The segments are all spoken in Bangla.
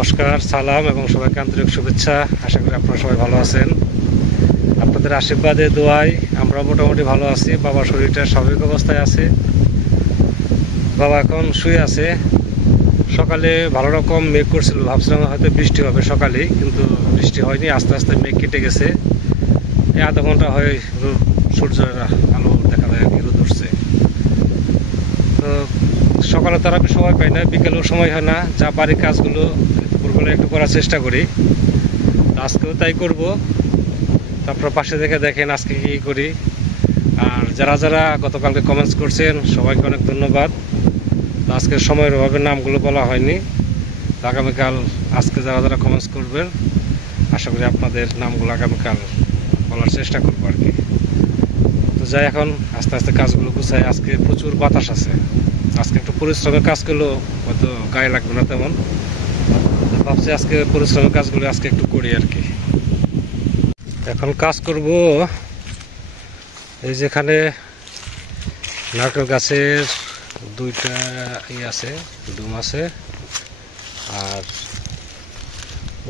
নমস্কার, সালাম এবং সবাইকে আন্তরিক শুভেচ্ছা। আশা করি আপনারা সবাই ভালো আছেন। আপনাদের আশীর্বাদে দোয়ায় আমরা মোটামুটি ভালো আছি। বাবার শরীরটা স্বাভাবিক অবস্থায় আছে। বাবা এখন শুয়ে আছে। সকালে ভালো রকম মেঘ করছিল, ভাবছিলাম হয়তো বৃষ্টি হবে সকালেই, কিন্তু বৃষ্টি হয়নি। আস্তে আস্তে মেঘ কেটে গেছে। এই আধা ঘন্টা হয় সূর্যের আলো দেখা যায়, রোদ উঠছে। তো সকালে তার আমি সময় পাই না, বিকেলেও সময় হয় না। যা বাড়ির কাজগুলো দুপুরবেলা একটু করার চেষ্টা করি, আজকেও তাই করব। তারপর পাশে দেখে দেখেন আজকে কী করি। আর যারা যারা গতকালকে কমেন্টস করছেন সবাইকে অনেক ধন্যবাদ। আজকে সময়ের অভাবে নামগুলো বলা হয়নি। আগামীকাল আজকে যারা যারা কমেন্টস করবেন, আশা করি আপনাদের নামগুলো আগামীকাল বলার চেষ্টা করবো আর কি। তো যাই, এখন আস্তে আস্তে কাজগুলো গুছাই। আজকে প্রচুর বাতাস আছে। আজকে একটু পরিশ্রমের কাজ করলেও হয়তো গায়ে লাগবে না তেমন। ভাবছি আজকে পরিশ্রমের কাজগুলো আজকে একটু করি আর কি। এখন কাজ করব এই যেখানে নারকেল গাছের দুইটা আছে, ডুম আছে, আর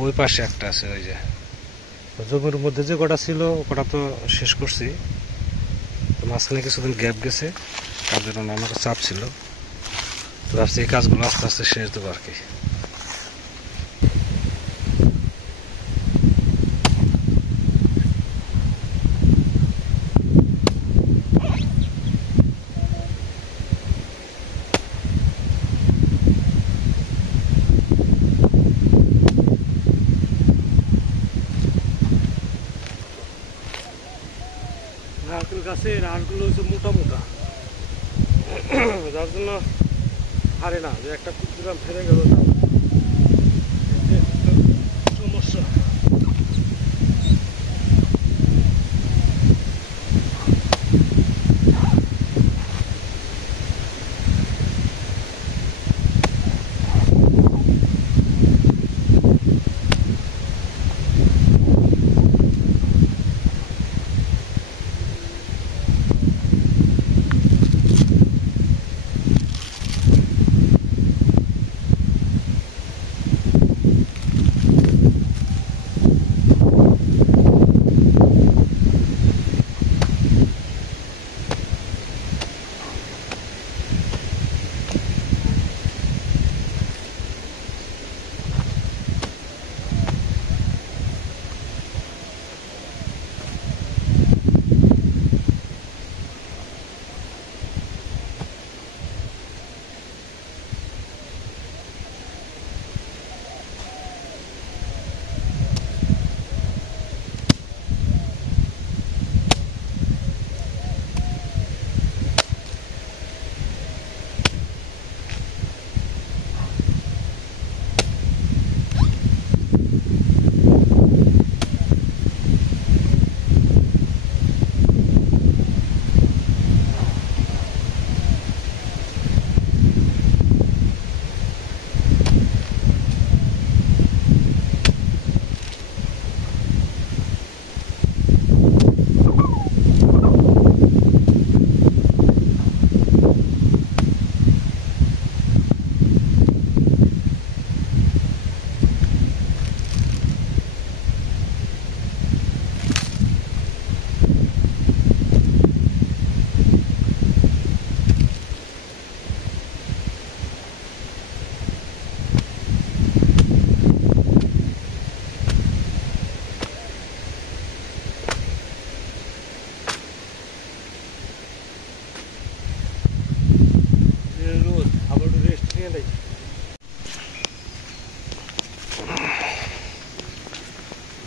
ওই পাশে একটা আছে। ওই যে জমির মধ্যে যে কটা ছিল ওটা তো শেষ করছি। মাঝখানে কিছুদিন গ্যাপ গেছে, কাজের অনেক চাপ ছিল। তো ভাবছি এই কাজগুলো আস্তে আস্তে শেষ দেবো আর কি। নারকেল গাছের আঁশগুলো হচ্ছে মোটা মোটা, যার জন্য হারে না। যে একটা কুকুরাম ফেলে গেল সমস্যা।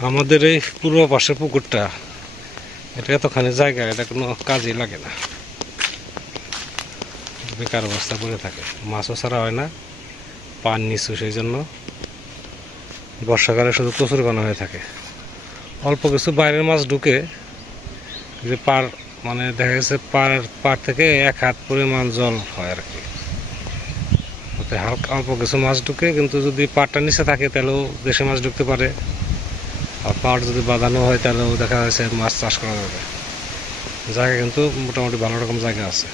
আমাদের এই পূর্ব পাশের পুকুরটা, এটা এতখানি জায়গা, এটা কোনো কাজই লাগে না, বেকার অবস্থা পড়ে থাকে। মাছও ছাড়া হয় না, পান নিচু, সেই জন্য বর্ষাকালে শুধু কচুরিপানা হয়ে থাকে। অল্প কিছু বাইরের মাছ ঢুকে, যে পার মানে দেখা গেছে পার থেকে 1 হাত পরিমাণ জল হয় আর কি। ওতে হালকা অল্প কিছু মাছ ঢুকে, কিন্তু যদি পাড়টা নিচে থাকে তাহলেও দেশি মাছ ঢুকতে পারে। আর পাড় যদি বাঁধানো হয় তাহলেও দেখা যাচ্ছে মাছ চাষ করা যাবে। জায়গা কিন্তু মোটামুটি ভালো রকম জায়গা আছে।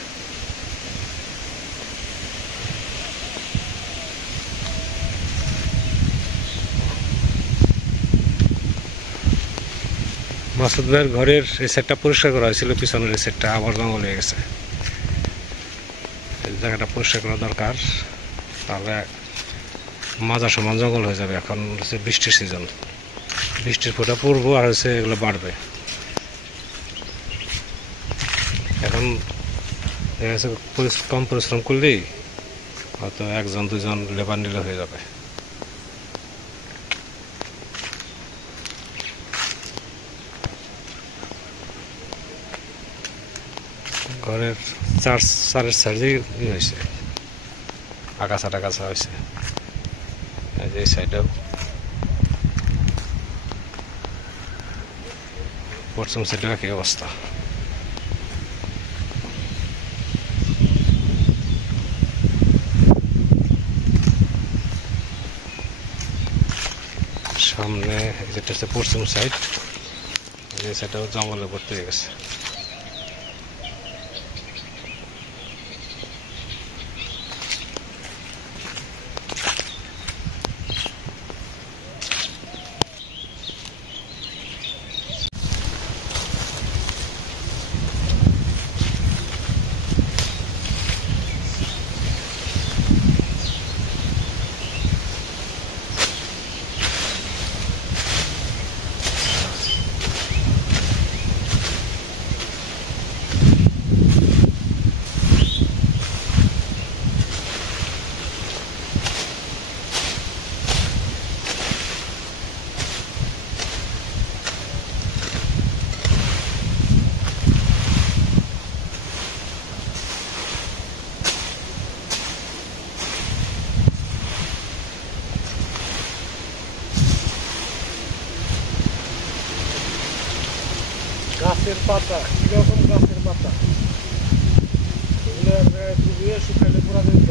মাসুদ ভাইয়ের ঘরের এই সাইডটা পরিষ্কার করা হয়েছিল, পিছনের এই সাইডটা আবার জঙ্গল হয়ে গেছে। এই জায়গাটা পরিষ্কার করা দরকার, তাহলে মাজা সমান জঙ্গল হয়ে যাবে। এখন হচ্ছে বৃষ্টির সিজন, বৃষ্টির ফোঁটা পড়বো আর হচ্ছে এগুলো বাড়বে। এখন কম পরিশ্রম করলেই হয়তো 1-2 জন লেবার নিলে হয়ে যাবে। ঘরের চারের সাইডে হয়েছে, আগাছা টাগাছা হয়েছে। এই সাইডেও পশ্চিম সাইডেও একই অবস্থা। সামনে যেটা হচ্ছে পশ্চিম সাইড, এই সাইডটাও জঙ্গলে ভর্তি হয়ে গেছে। গাছের পাতা কিরকম, গাছের পাতা এগুলো ডুবিয়ে শুকাইলে পুরা দিত।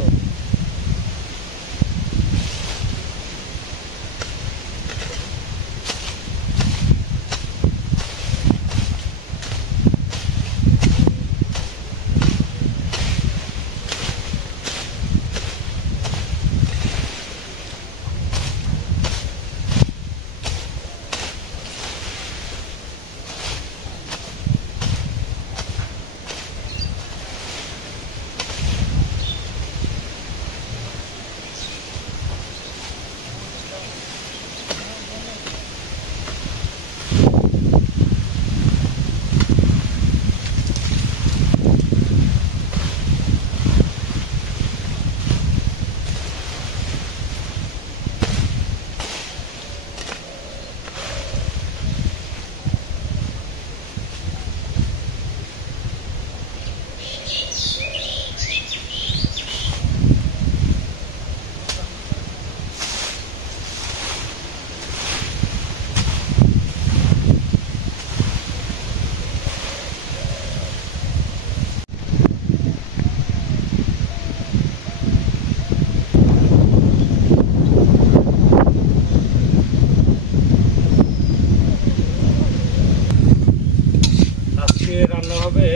রান্না হবে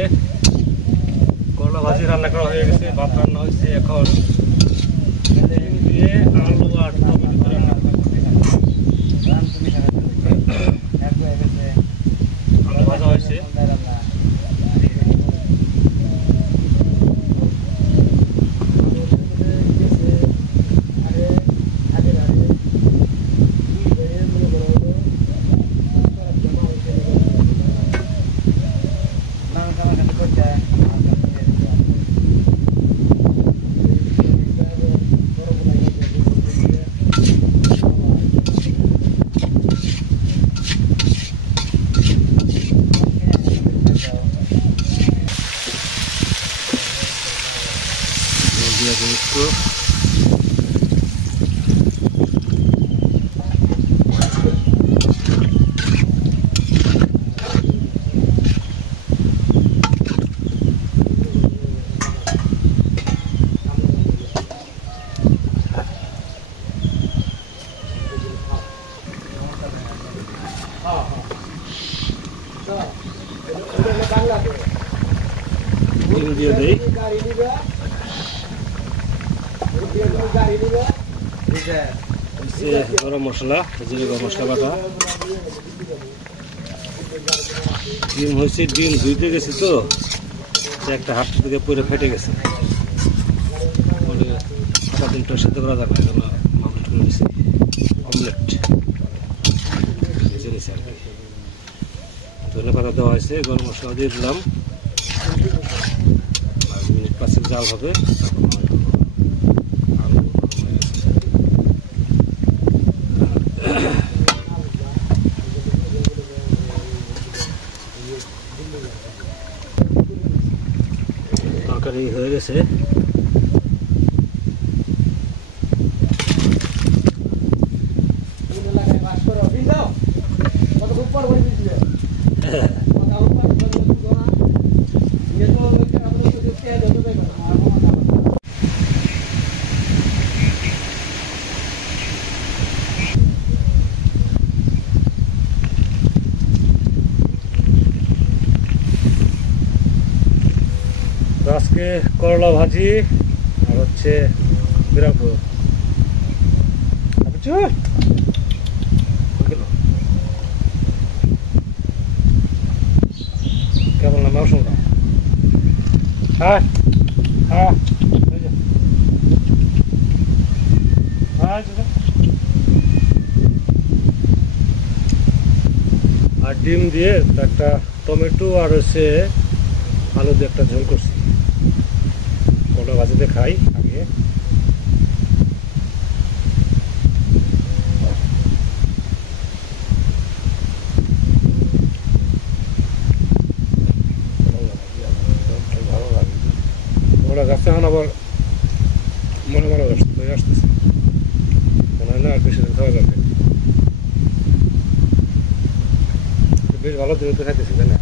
করলা ভাজি, রান্না করা হয়ে গেছে, ভাত রান্না হয়েছে। এখন ডিম দিয়ে আলু আর টমেটো রান্না আলু ভাজা হয়েছে। দিয়ে দেই গরম মশলা, জিরে গরম মশলা বাটা, ডিম হয়েছে, ডিম ধুইতে গেছি তো একটা হাত থেকে পরে ফেটে গেছে। আটা ডিমটা সেদ্ধ করা যাবে না, জন্য অমলেট করে দিচ্ছি। অমলেট ভেজে নিচ্ছি আর কি। ধনে পাতা দেওয়া হয়েছে, গরম মশলা দিয়ে দিলাম। 5 মিনিট জাল হবে। তরকারি হয়ে গেছে। আজকে করলা ভাজি আর হচ্ছে বিরামপুর। কেমন না মৌসুমটা? হ্যাঁ হ্যাঁ আর ডিম দিয়ে একটা টমেটো আর হচ্ছে আলু দিয়ে একটা ঝোল করছি। করলা ভাজিতে খাই আগে। ভালো লাগে ওরা গাছে এখন আবার মনে মনে আসতেছে, মনে হয় না আর বেশি দিন খাওয়া যাবে। বেশ ভালো দিন তো খাইতেছি, তাই না?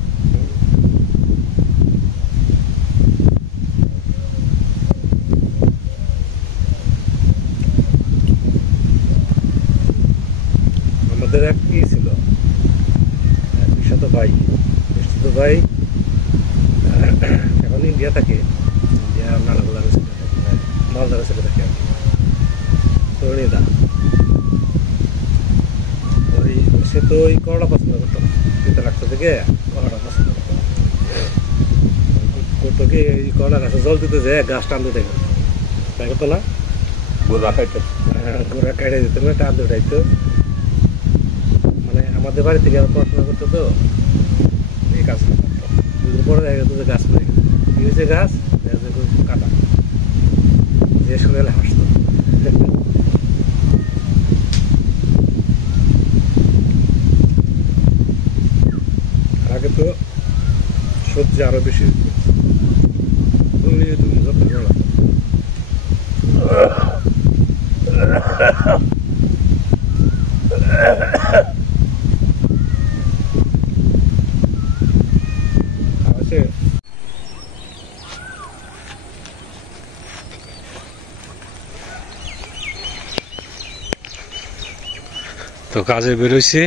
আমাদের এক কি ছিল, বিশ্বত ভাই এখন ইন্ডিয়া থাকে। ইন্ডিয়া নানাগুলা মালদার ছেলে থাকে আর কি। তরুণীদা সে তো ওই করলা পছন্দ করতো না, কিন্তু লাগতো থেকে করলাটা পছন্দ করতো না। করতো কি এই করলা গাছে জল দিতে যায়, গাছ টান দিতে গেল, তাই করতো না? গোড়া কাটে দিত না, টান দিয়ে উঠাইতো। মানে আমাদের বাড়ি থেকে পড়াশোনা করতো তো এই কাজ করতো। দুদিন পরে দেখা যেত যে গাছ পড়ে গেছে, কি হয়েছে গাছ কাটা, যে শুনে হাসতো। আগে তো সবজি আরো বেশি আছে। তো কাজে বেরোইছি,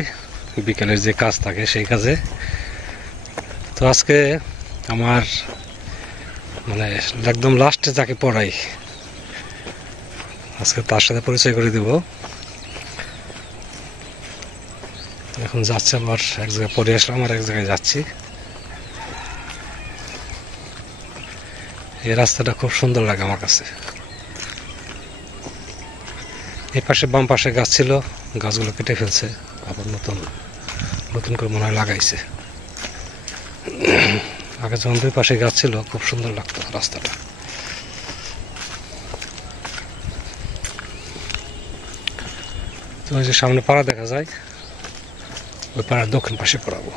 বিকেলের যে কাজ থাকে সেই কাজে। তো আজকে আমার মানে একদম লাস্টে যাকে পড়াই, আজকে তার সাথে পরিচয় করে দিব। এখন যাচ্ছি আবার এক জায়গায় পড়ে আসলাম, আর এক জায়গায় যাচ্ছি। এই রাস্তাটা খুব সুন্দর লাগে আমার কাছে। এই পাশে বাম পাশে গাছ ছিল, গাছগুলো কেটে ফেলছে, আবার নতুন করে মনে হয় লাগাইছে। আগে যখন দুই পাশে গাছ ছিল খুব সুন্দর লাগতো রাস্তাটা। তো ওই যে সামনে পাড়া দেখা যায়, ওই পাড়ার দক্ষিণ পাশে পড়াবো।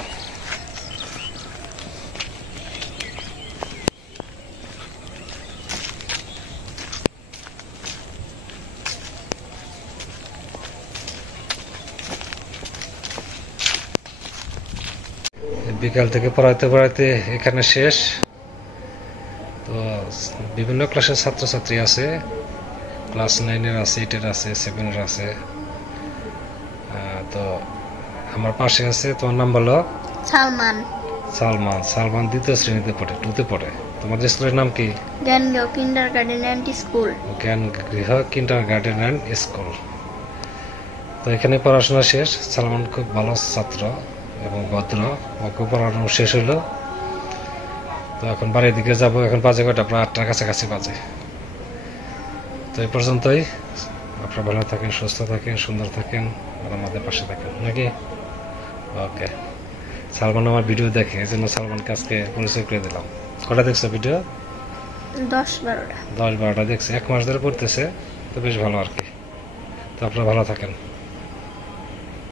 বিকাল থেকে পড়াইতে এখানে শেষ। তো বিভিন্ন ক্লাসের ছাত্রছাত্রী আছে, ক্লাস 9-এর আছে, 8-এর আছে, 7-এর আছে। তো আমার পাশে আছে, তোমার নাম বলো? সালমান 2য় শ্রেণীতে পড়ে, 2তে পড়ে। তোমাদের স্কুলের নাম কি? জ্ঞানগৃহ কিন্ডারগার্টেন অ্যান্ড স্কুল। তো এখানে পড়াশোনা শেষ। সালমান খুব ভালো ছাত্র, এবং ভদ্র। ওকে পড়ানো শেষ হলো, তো এখন বাড়ির দিকে যাবো। এখন বাজে কটা? প্রায় 8টার কাছাকাছি বাজে। তো এই পর্যন্তই। আপনারা ভালো থাকেন, সুস্থ থাকেন, সুন্দর থাকেন, আর আমাদের পাশে থাকেন নাকি। ওকে। সালমান আমার ভিডিও দেখে, এই জন্য সালমানকে আজকে পরিচয় করে দিলাম। কটা দেখছো ভিডিও? 10-12টা। 10-12টা দেখছে। 1 মাস ধরে পড়তেছে, তো বেশ ভালো আর কি। তো আপনারা ভালো থাকেন।